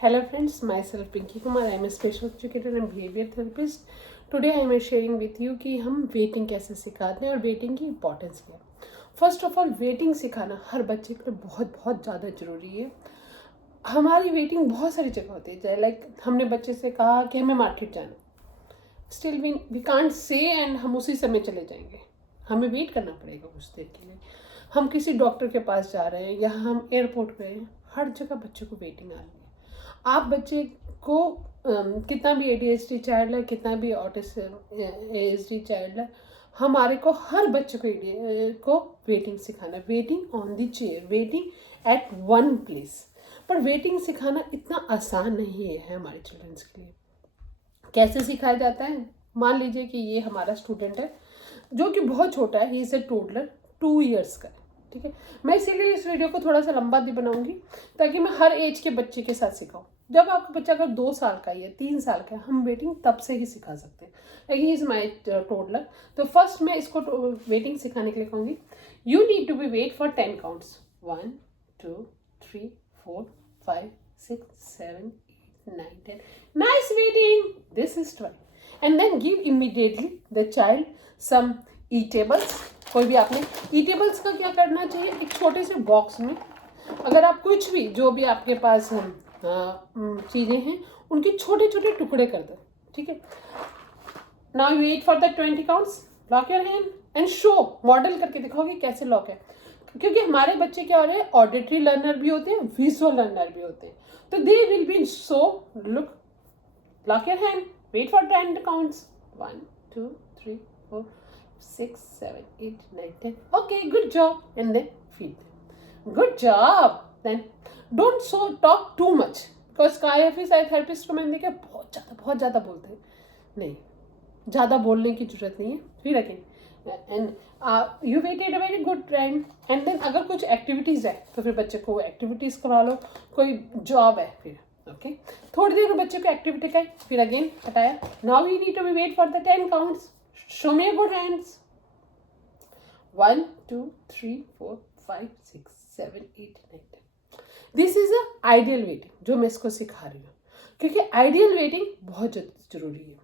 Hello friends, myself Pinky Kumar. I am a special educator and behavior therapist. Today I am sharing with you कि हम waiting कैसे सिखाते हैं और waiting की इम्पोर्टेंस क्या है. फर्स्ट ऑफ ऑल वेटिंग सिखाना हर बच्चे के लिए बहुत बहुत ज़्यादा ज़रूरी है. हमारी वेटिंग बहुत सारी जगह होती है. लाइक हमने बच्चे से कहा कि हमें मार्केट जाना, still we can't say and हम उसी समय चले जाएंगे. हमें वेट करना पड़ेगा कुछ देर के लिए. हम किसी डॉक्टर के पास जा रहे हैं या हम एयरपोर्ट पे हैं, हर जगह बच्चे को वेटिंग आ रही है. आप बच्चे को कितना भी ADHD चाइल्ड है, कितना भी ऑटिज्म ASD चाइल्ड है, हमारे को हर बच्चे को वेटिंग सिखाना. Waiting on the chair, waiting eight one place. पर वेटिंग सिखाना इतना आसान नहीं है हमारे चिल्ड्रंस के लिए. कैसे सिखाया जाता है? मान लीजिए कि ये हमारा स्टूडेंट है जो कि बहुत छोटा है. He is a toddler, 2 years का है. ठीक है, मैं इसीलिए इस वीडियो को थोड़ा सा लंबा भी बनाऊंगी ताकि मैं हर एज के बच्चे के साथ सिखाऊं. जब आपका बच्चा अगर 2 साल का है, 3 साल का है, हम वेटिंग तब से ही सिखा सकते हैं. Like he is my toddler. तो फर्स्ट मैं इसको वेटिंग सिखाने के लिए कहूँगी, you need to be wait for 10 counts. 1 2 3 4 5 6 7 8 9 10. Nice waiting. This is 12. And then give immediately the child some eatables. कोई भी आपने ईटेबल्स का क्या करना चाहिए, एक छोटे से बॉक्स में अगर आप कुछ भी जो भी आपके पास चीज़ें हैं उनके छोटे छोटे टुकड़े कर दो. ठीक है. Now you wait for the 20 counts. Lock your hand and show, model करके दिखाओगे कैसे लॉक है. क्योंकि हमारे बच्चे क्या हो रहे हैं, ऑडिटरी लर्नर भी होते हैं, विजुअल लर्नर भी होते हैं. तो they will be so look, lock your hand, wait for 10 counts. 1 2 3 4 6 7 8 9 10. Okay, good job. And then feed them. Good job. Then don't talk too much because IFS therapist को मैंने देखा बहुत ज़्यादा बोलते हैं. नहीं, ज़्यादा बोलने की जरूरत नहीं है. फिर again and you waited a very good time. And then अगर कुछ एक्टिविटीज़ है तो फिर बच्चे को एक्टिविटीज़ करा लो. कोई जॉब है फिर ओके, थोड़ी देर में बच्चे को एक्टिविटी का फिर अगेन हटाया. Now you need to be wait for the 10 counts. Show me your good hands. 1 2 3 4 5 6 7 8 9 10. This is a ideal waiting जो मैं इसको सिखा रही हूँ, क्योंकि आइडियल वेटिंग बहुत जरूरी है.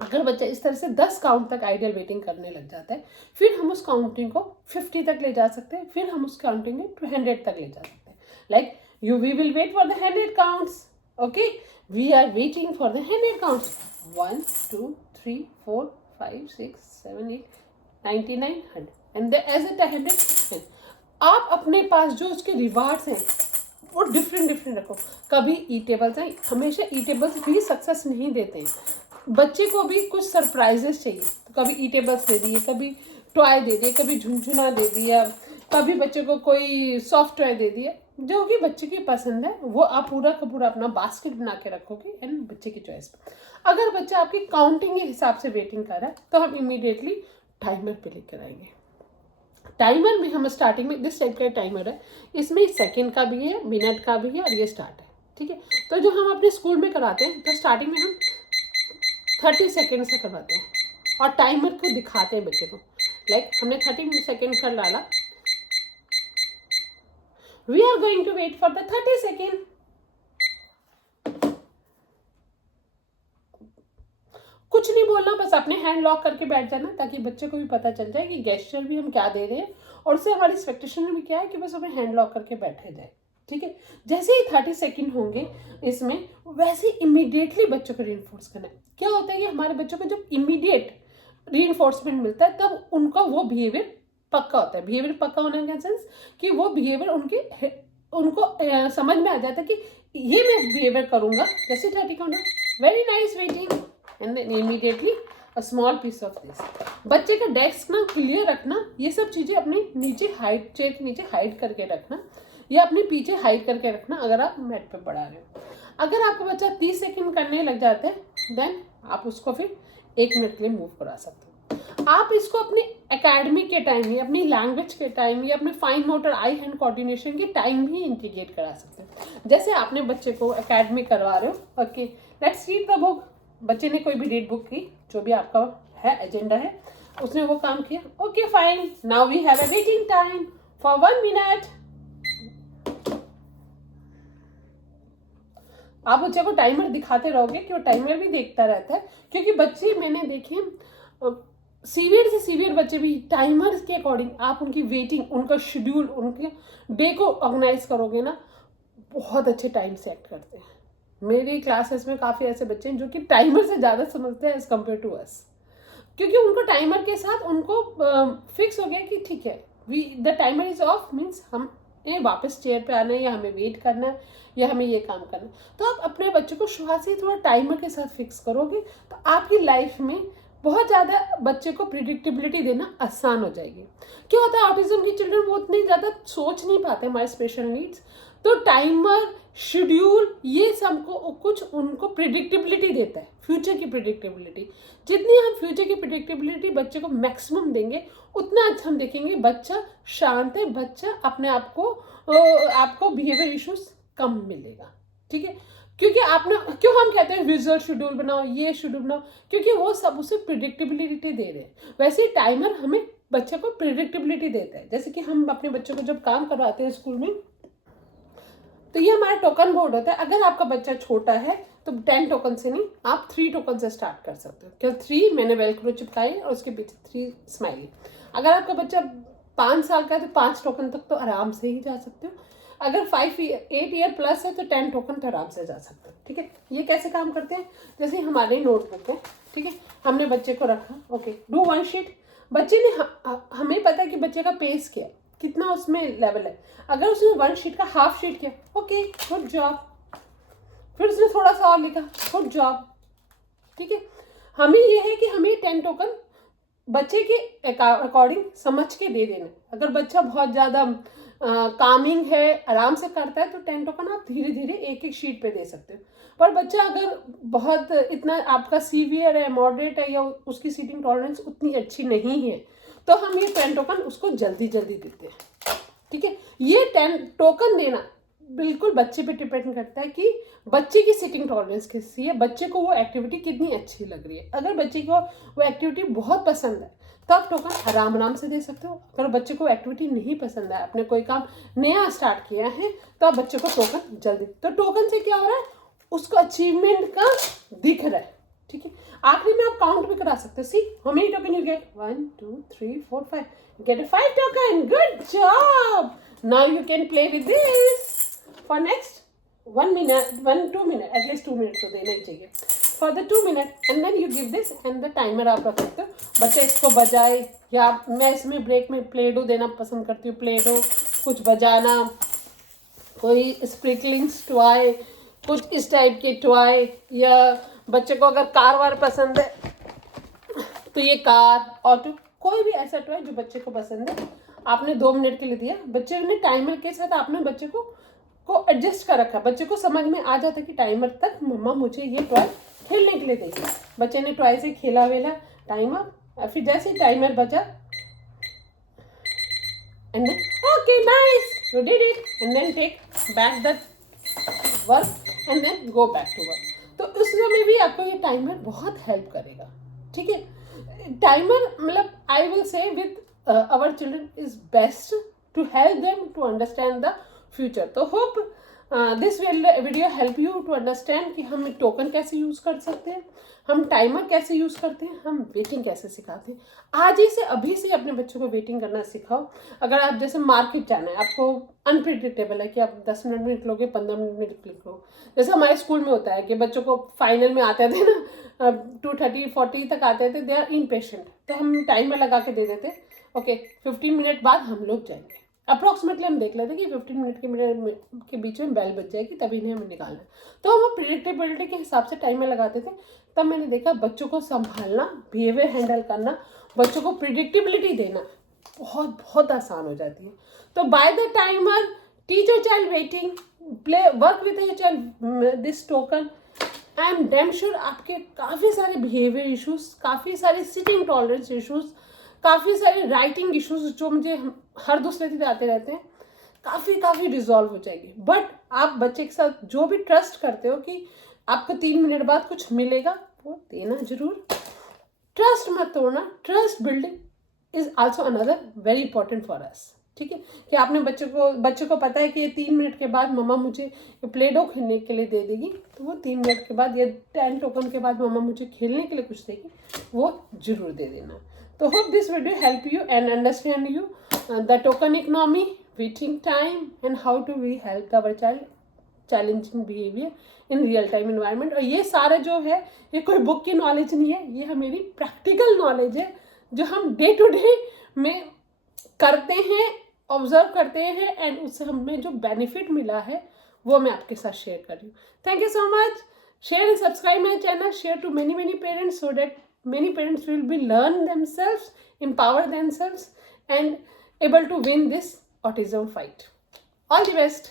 अगर बच्चा इस तरह से 10 काउंट तक आइडियल वेटिंग करने लग जाता है, फिर हम उस काउंटिंग को 50 तक ले जा सकते हैं. फिर हम उस काउंटिंग को 100 तक ले जा सकते हैं. Like we will wait for the 100 counts. Okay, we are waiting for the 100 counts. 1 2 3 4 5 6 7 8 99 100. And as a 100. आप अपने पास जो उसके रिवार्ड्स हैं वो डिफरेंट रखो. कभी ईटेबल्स हैं, हमेशा ईटेबल्स भी सक्सेस नहीं देते हैं. बच्चे को भी कुछ सरप्राइजेस चाहिए, तो कभी ईटेबल्स दे दिए, कभी टॉय दे दिए, कभी झुनझुना दे दिया, कभी बच्चे को कोई सॉफ्ट टॉय दे दिया. जो कि बच्चे की पसंद है वो आप पूरा का पूरा अपना बास्केट बना के रखोगे एंड बच्चे की चॉइस पर. अगर बच्चा आपकी काउंटिंग के हिसाब से वेटिंग कर रहा है तो हम इमीडिएटली टाइमर पे लेकर आएंगे. टाइमर में हम स्टार्टिंग में दिस टाइप का टाइमर है. इसमें सेकंड का भी है, मिनट का भी है और ये स्टार्ट है. ठीक है. तो जो हम अपने स्कूल में कराते हैं तो स्टार्टिंग में हम 30 सेकेंड से करवाते हैं और टाइमर को दिखाते हैं बच्चे को. लाइक हमने 30 सेकेंड कर डाला. We are going to wait for the 30 second. कुछ नहीं बोलना, बस अपने हैंड लॉक करके बैठ जाना ताकि बच्चे को भी पता चल जाए कि गेस्चर भी हम क्या दे रहे हैं और उससे हमारी एक्सपेक्टेशन भी क्या है कि बस हमें हैंड लॉक करके बैठे जाए. ठीक है. जैसे ही 30 सेकेंड होंगे इसमें, वैसे इमीडिएटली बच्चों को रीइंफोर्स करना है. क्या होता है कि हमारे बच्चों को जब इमीडिएट रीइंफोर्समेंट मिलता है तब उनका वो बिहेवियर पक्का होता है. बिहेवियर पक्का होने का सेंस कि वो बिहेवियर उनको समझ में आ जाता है कि ये मैं बिहेवियर करूँगा. जैसे 30 count, very nice waiting and then immediately a small piece of this. बच्चे का डेस्क ना क्लियर रखना. ये सब चीज़ें अपने नीचे हाइड, चेयर के नीचे हाइड करके रखना या अपने पीछे हाइड करके रखना अगर आप मैट पे पढ़ा रहे हो. अगर आपका बच्चा 30 सेकंड करने लग जाता है देन आप उसको फिर 1 मिनट के लिए मूव करा सकते हो. आप इसको अपने एकेडमिक के टाइम या अपनी लैंग्वेज के टाइम या अपने फाइन मोटर आई हैंड कोऑर्डिनेशन के टाइम भी इंटीग्रेट करा सकते हो. जैसे आपने बच्चे को एकेडमिक करवा रहे हो, okay let's read the book. बच्चे ने कोई भी रीड बुक की, जो भी आपका है एजेंडा है, उसने वो काम किया. Okay fine, now we have a waiting time for 1 minute. आप बच्चे को टाइमर दिखाते रहोगे कि वो टाइमर भी देखता रहता है, क्योंकि बच्चे मैंने देखे सीवियर से सीवियर बच्चे भी टाइमर के अकॉर्डिंग आप उनकी वेटिंग, उनका शेड्यूल, उनके डे को ऑर्गेनाइज करोगे ना, बहुत अच्छे टाइम से एक्ट करते हैं। मेरी क्लासेस में काफ़ी ऐसे बच्चे हैं जो कि टाइमर से ज़्यादा समझते हैं एज कम्पेयर टू अस, क्योंकि उनको टाइमर के साथ उनको फिक्स हो गया कि ठीक है, the timer is of means हम वापस चेयर पे आना है, या हमें वेट करना है, या हमें ये काम करना है। तो आप अपने बच्चे को शुरुआत से थोड़ा टाइमर के साथ फिक्स करोगे तो आपकी लाइफ में बहुत ज़्यादा बच्चे को प्रिडिक्टेबिलिटी देना आसान हो जाएगी। क्या होता है, ऑटिज्म के चिल्ड्रन वो उतनी ज़्यादा सोच नहीं पाते, हमारे स्पेशल नीड्स, तो टाइमर, शेड्यूल, ये सबको कुछ उनको प्रिडिक्टेबिलिटी देता है, फ्यूचर की प्रिडिक्टेबिलिटी। जितनी हम फ्यूचर की प्रिडिक्टेबिलिटी बच्चे को मैक्सिमम देंगे, उतना अच्छा हम देखेंगे बच्चा शांत है, बच्चा अपने आप को आपको बिहेवियर इश्यूज कम मिलेगा। ठीक है, क्योंकि आपने क्यों हम कहते हैं विजुअल शेड्यूल बनाओ, ये शेड्यूल बनाओ, क्योंकि वो सब उसे प्रिडिक्टेबिलिटी दे रहे हैं। वैसे ही टाइमर हमें बच्चे को प्रिडिक्टेबिलिटी देता है। जैसे कि हम अपने बच्चों को जब काम करवाते हैं स्कूल में, तो ये हमारा टोकन बोर्ड होता है। अगर आपका बच्चा छोटा है तो 10 टोकन से नहीं, आप 3 टोकन से स्टार्ट कर सकते हो। क्या 3 मैंने वेलक्रो चिपकाए और उसके पीछे 3 स्माइली। अगर आपका बच्चा 5 साल का है तो 5 टोकन तक तो आराम से ही जा सकते हो। अगर 8 ईयर प्लस है तो 10 टोकन तो आराम से जा सकते हो। ठीक है, ये कैसे काम करते हैं, जैसे हमारी नोटबुक है, ठीक है, हमने बच्चे को रखा, ओके डू 1 शीट। बच्चे ने हमें पता है कि बच्चे का पेस क्या है, कितना उसमें लेवल है। अगर उसने 1 शीट का हाफ शीट किया, ओके गुड जॉब, फिर उसने थोड़ा सा और लिखा, गुड जॉब। ठीक है, हमें ये है कि हमें 10 टोकन बच्चे के अकॉर्डिंग समझ के दे देना। अगर बच्चा बहुत ज़्यादा कामिंग है, आराम से करता है, तो 10 टोकन आप धीरे धीरे एक एक शीट पे दे सकते हो। पर बच्चा अगर बहुत इतना आपका सीवियर है, मॉडरेट है, या उसकी सीटिंग टॉलरेंस उतनी अच्छी नहीं है, तो हम ये 10 टोकन उसको जल्दी जल्दी देते हैं। ठीक है, ये 10 टोकन देना बिल्कुल बच्चे पे डिपेंड करता है कि बच्चे की सिटिंग टॉलरेंस कैसी है, बच्चे को वो एक्टिविटी कितनी अच्छी लग रही है। अगर बच्चे को वो एक्टिविटी बहुत पसंद है तो आप टोकन आराम आराम से दे सकते हो। अगर बच्चे को एक्टिविटी नहीं पसंद है, आपने कोई काम नया स्टार्ट किया है, तो आप बच्चे को टोकन जल्दी, तो टोकन से क्या हो रहा है, उसको अचीवमेंट का दिख रहा है। ठीक है, आखिरी में आप काउंट भी करा सकते हो। See how many token you get, 1 2 3 4 5, get a 5 token, good job. Now you can play with this for next 1 minute, 1-2 minutes, at least 2 minutes तो देना ही चाहिए for the 2 minutes, and then you give this and the timer आप रख सकते हो। बच्चा इसको बजाए, या मैं इसमें ब्रेक में प्ले डो देना पसंद करती हूँ। प्ले डो, कुछ बजाना, कोई स्प्रिंकलिंग्स टॉय, कुछ इस टाइप के टॉय, या बच्चे को अगर कार वार पसंद है तो ये कार, ऑटो, कोई भी ऐसा टॉय जो बच्चे को पसंद है। आपने 2 मिनट के लिए दिया, बच्चे ने टाइमर के साथ आपने बच्चे को एडजस्ट कर रखा। बच्चे को समझ में आ जाता है कि टाइमर तक मम्मा मुझे ये टॉय खेलने के लिए देगी। बच्चे ने टॉय से खेला वेला, टाइमर, और फिर जैसे टाइमर बजा, and then okay nice you did it, and then take back the work and then go back to work. तो उस समय भी आपको ये टाइमर बहुत हेल्प करेगा। ठीक है, टाइमर मतलब I will say with our children is best to help them to understand the future. तो hope this video help you to understand कि हम टोकन कैसे यूज़ कर सकते हैं, हम टाइमर कैसे यूज़ करते हैं, हम वेटिंग कैसे सिखाते हैं। आज ही से, अभी से अपने बच्चों को वेटिंग करना सिखाओ। अगर आप जैसे मार्केट जाना है, आपको अनप्रिडिक्टेबल है कि आप 10 मिनट में निकलोगे, 15 मिनट में निकलोगे। जैसे हमारे स्कूल में होता है कि बच्चों को फाइनल में आते थे ना 2:30-40 तक आते थे, दे आर इम्पेशेंट, तो हम टाइमर लगा के दे देते, ओके 15 मिनट बाद हम लोग जाएंगे। अप्रॉक्सीमेटली हम देख लेते कि 15 मिनट के बीच में बेल बज जाएगी, तभी इन्हें हमें निकालना है। तो हम प्रिडिक्टेबिलिटी के हिसाब से टाइमर लगाते थे। तब मैंने देखा बच्चों को संभालना, बिहेवियर हैंडल करना, बच्चों को प्रिडिक्टेबिलिटी देना बहुत बहुत आसान हो जाती है। तो by the timer teach your child waiting, play work with your child this token. I am damn sure आपके काफ़ी सारे बिहेवियर इशूज़, काफ़ी सारे सिटिंग टॉलरेंस इशूज़, काफ़ी सारे राइटिंग इश्यूज जो मुझे हर दूसरे दिन आते रहते हैं, काफ़ी रिजॉल्व हो जाएगी। बट आप बच्चे के साथ जो भी ट्रस्ट करते हो कि आपको 3 मिनट बाद कुछ मिलेगा, वो देना जरूर। ट्रस्ट मत तोड़ना। Trust building is also another very important for us. ठीक है, कि आपने बच्चे को पता है कि ये 3 मिनट के बाद मम्मा मुझे प्ले डो खेलने के लिए दे देगी, तो वो 3 मिनट के बाद या 10 टोकन के बाद मम्मा मुझे खेलने के लिए कुछ देगी, वो जरूर दे देना। तो hope this video help you and understand you the token economy, waiting time and how to we help our child challenging behaviour in real time environment. और ये सारा जो है ये कोई बुक की नॉलेज नहीं है, ये मेरी प्रैक्टिकल नॉलेज है जो हम डे टू डे में करते हैं, ऑब्जर्व करते हैं एंड उससे हमें जो बेनिफिट मिला है वो मैं आपके साथ शेयर कर रही हूँ। Thank you so much. Share and subscribe my channel, share to many parents so that many parents will be learn themselves, empower themselves and able to win this autism fight. All the best.